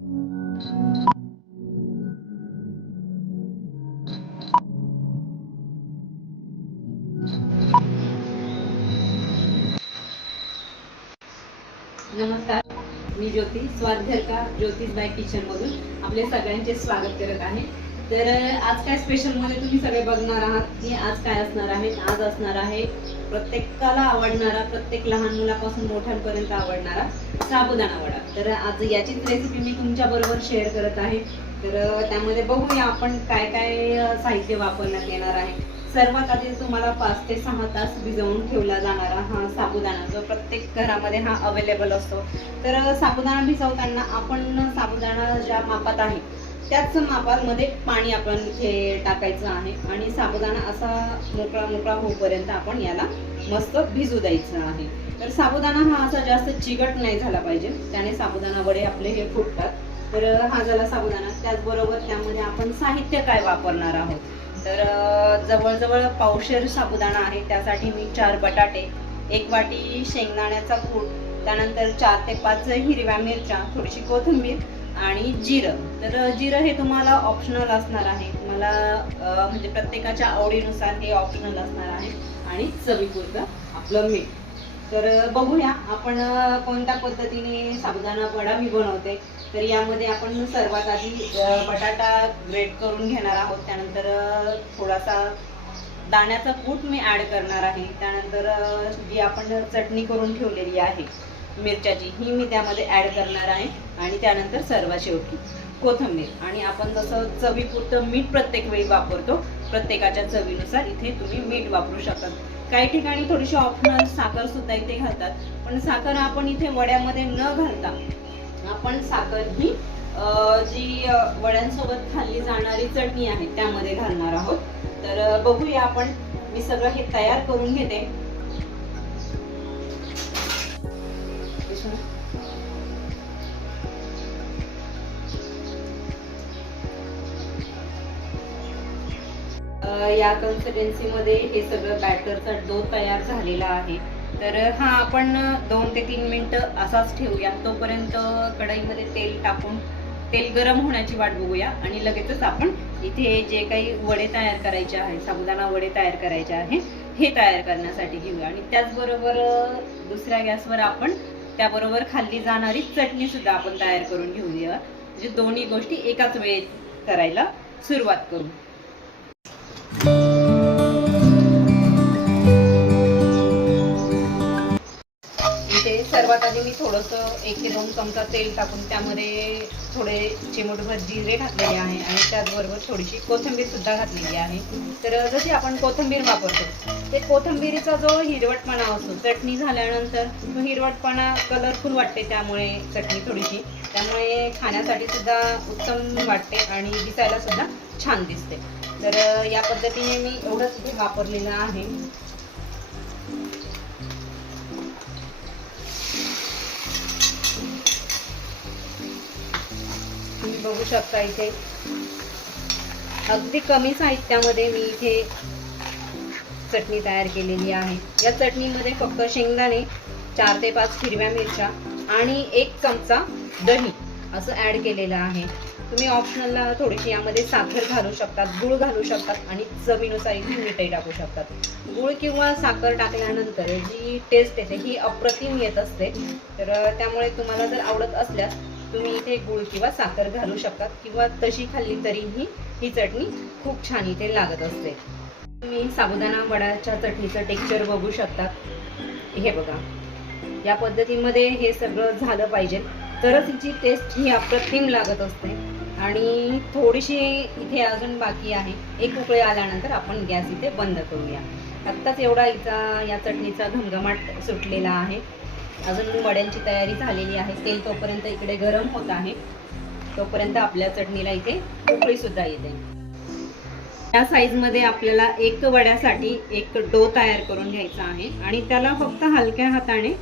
नमस्कार, मी ज्योती स्वाध्यायिका ज्योतिषबाई किचन मधून आपले सगळ्यांचे स्वागत करत आहे। तर आज काय स्पेशल मध्ये तुम्ही सगळे बघणार आहात की आज काय असणार आहे। आज असणार आहे प्रत्येकाला आवडणारा, प्रत्येक लहान मुलापासून मोठ्यांपर्यंत आवडणारा साबुदाणा वडा। तर आज याचीच रेसिपी मी तुमच्या बरोबर शेअर करत आहे। तर त्यामध्ये बघूया आपण काय काय साहित्य वापरण्यात येणार आहे। सर्वात आधी तुम्हाला 5 ते 6 तास भिजवून ठेवला जाणारा हा साबुदाणा जो प्रत्येक घरामध्ये हा अवेलेबल असतो। तर साबुदाणा भिजवताना आपण साबुदाणा ज्या मापात आहे त्याच मापामध्ये पाणी आपण इथे टाकायचं आहे आणि साबुदाणा असा मोकळा मोकळा होईपर्यंत आपण याला मस्त भिजू द्यायचं आहे। तर साबुदाणा हा असा जास्त चिकट नाही झाला पाहिजे, त्याने साबुदाणा वडे आपले हे फुटतात। तर हा झाला साबुदाणा। त्याचबरोबर त्यामध्ये आपण साहित्य काय वापरणार आहोत तर जवळजवळ पावशेर साबुदाणा आहे। त्यासाठी मी 4 बटाटे, 1 वाटी शेंगदाण्याचा कूट, त्यानंतर 4 ते 5 हिरव्या मिरच्या, थोडीशी कोथिंबीर आणि जिरं। तर जिरं हे तुम्हाला ऑप्शनल असणार आहे, तुम्हाला म्हणजे प्रत्येकाच्या आवडीनुसार हे ऑप्शनल असणार आहे आणि चवीपुरतं आपलं मीठ। तर बघूया आपण कोणत्या पद्धतीने साबुदाणा वडा मी बनवते। तर यामध्ये आपण सर्वात आधी बटाटा ग्रेट करून घेणार आहोत, त्यानंतर थोडासा दाण्याचा कूट मी ऍड करणार आहे, त्यानंतर जी आपण चटणी करून ठेवलेली आहे मिरच्याची ही मी त्यामध्ये ऍड करणार आहे आणि त्यानंतर सर्वात शेवटी कोथिंबीर। आणि आपण जसं चवीपुरतं मीठ प्रत्येक वेळी वापरतो, प्रत्येकाच्या चवीनुसार इथे तुम्ही मीठ वापरू शकता। काही ठिकाणी थोडीशी ऑप्शनल साखर सुद्धा इथे घालतात, पण साखर आपण इथे वड्यामध्ये न घालता आपण साखर ही जी वड्यांसोबत खाल्ली जाणारी चटणी आहे त्यामध्ये घालणार आहोत। तर बघूया आपण, मी सगळं हे तयार करून घेते। या कन्सिस्टन्सी मध्ये हे सगळं बॅटरचा डो तयार झालेला आहे। तर हा आपण 2 ते 3 मिनिटं असाच ठेवूया। तोपर्यंत कढईमध्ये तेल टाकून तेल गरम होण्याची वाट बघूया आणि लगेचच आपण इथे जे काही वडे तयार करायचे आहे, साबुदाणा वडे तयार करायचे आहे, हे तयार करण्यासाठी घेऊया। आणि त्याचबरोबर दुसऱ्या गॅसवर आपण त्याबरोबर खाल्ली जाणारी चटणी सुद्धा आपण तयार करून घेऊया, म्हणजे दोन्ही गोष्टी एकाच वेळी करायला सुरुवात करू। इथे सर्वात आधी मी थोडंसं 1 ते 2 चमचा तेल टाकून त्यामध्ये थोडे चिमूटभर जिरे घातलेले आहे आणि त्याचबरोबर थोडीशी कोथिंबीर सुद्धा घातलेली आहे। तर जशी आपण कोथिंबीर वापरतो ते कोथिंबीरीचा जो हिरवटपणा असतो, चटणी झाल्यानंतर तो हिरवटपणा कलरफुल वाटते, त्यामुळे चटणी थोडीशी, त्यामुळे खाण्यासाठी सुद्धा उत्तम वाटते आणि दिसायला सुद्धा छान दिसते। तर या पद्धतीने मी एवढंच इथे वापरलेलं आहे। तुम्ही बघू शकता इथे अगदी कमी साहित्यामध्ये मी इथे चटणी तयार केलेली आहे। या चटणीमध्ये फक्त शेंगदाणे, 4 ते 5 हिरव्या मिरच्या आणि 1 चमचा दही असं ऍड केलेलं आहे। तुम्ही ऑप्शनलला थोडीशी यामध्ये साखर घालू शकतात, गूळ घालू शकतात आणि चवीनुसार इथे मीठही टाकू शकतात। गूळ किंवा साखर टाकल्यानंतर जी टेस्ट येते ही अप्रतिम येत असते। तर त्यामुळे तुम्हाला जर आवडत असल्यास तुम्ही इथे गूळ किंवा साखर घालू शकतात, किंवा तशी खाल्ली तरीही ही चटणी खूप छान इथे लागत असते। तुम्ही साबुदाणा वड्याच्या चटणीचं टेक्स्चर बघू शकतात। हे बघा, या पद्धतीमध्ये हे सगळं झालं पाहिजे, तरच हिची टेस्ट ही अप्रतिम लागत असते। आणि थोडीशी इथे अजून बाकी आहे, 1 उकळी आल्यानंतर आपण गॅस इथे बंद करूया। आत्ताच एवढा या चटणीचा घमघमाट सुटलेला आहे, अजून वड्यांची तयारी झालेली आहे। तेल तोपर्यंत इकडे गरम होत आहे, तोपर्यंत आपल्या चटणीला इथे उकळी सुद्धा येते। या साईज मध्ये आपल्याला 1 वड्यासाठी 1 डो तयार करून घ्यायचा आहे आणि त्याला फक्त हलक्या हाताने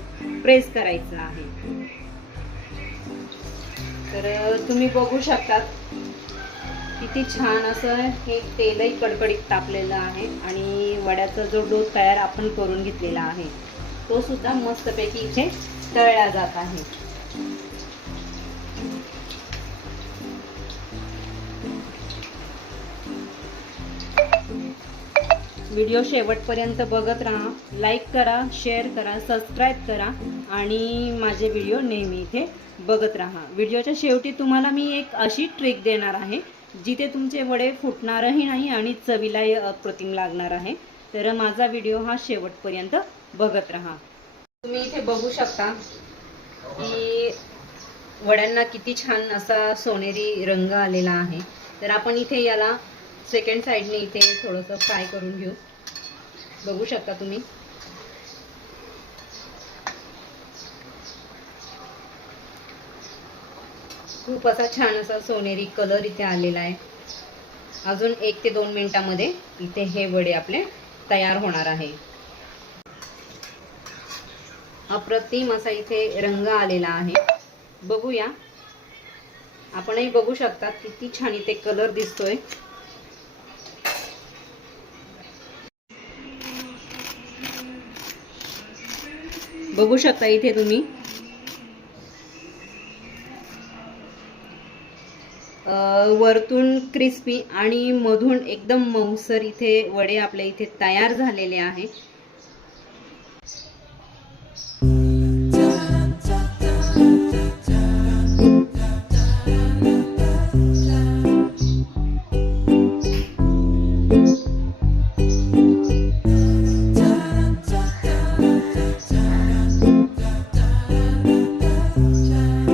प्रेस करायचं आहे। तर तुम्ही बघू शकता किती छान असं हे तेलही कडकडीत तापलेलं आहे आणि वड्याचा जो डो तयार आपण करून घेतलेला आहे तो सुद्धा मस्तपैकी इथे तळला जात आहे। व्हिडिओ शेवटपर्यंत बघत राहा. लाईक करा, शेअर करा, सबस्क्राईब करा आणि माझे व्हिडिओ नेहमी इथे बघत राहा. व्हिडिओच्या शेवटी तुम्हाला मी एक अशी ट्रिक देणार आहे जिथे तुमचे वडे फुटणारही नाही आणि चवीलाही अप्रतिम लागणार आहे. तर माझा व्हिडिओ हा शेवटपर्यंत बघत राहा. तुम्ही इथे बघू शकता की वड्यांना किती छान असा सोनेरी रंग आलेला आहे. तर आपण इथे याला सेकंड साईडने इथे थोडंसं फ्राय करून घेऊ. बघू शकता तुम्ही. खूप असा छान असा सोनेरी कलर इथे आलेला आहे. अजून 1 ते 2 मिनिटांमध्ये इथे हे वडे आपले तयार होणार आहे. अप्रतिम असा इथे रंग आलेला आहे. बघूया. आपणही बघू शकता किती छान इथे कलर दिसतोय. बघू शकता इथे तुम्ही. वरतून क्रिस्पी आणि मधून एकदम मऊसर इथे वडे आपले इथे तयार झालेले आहे.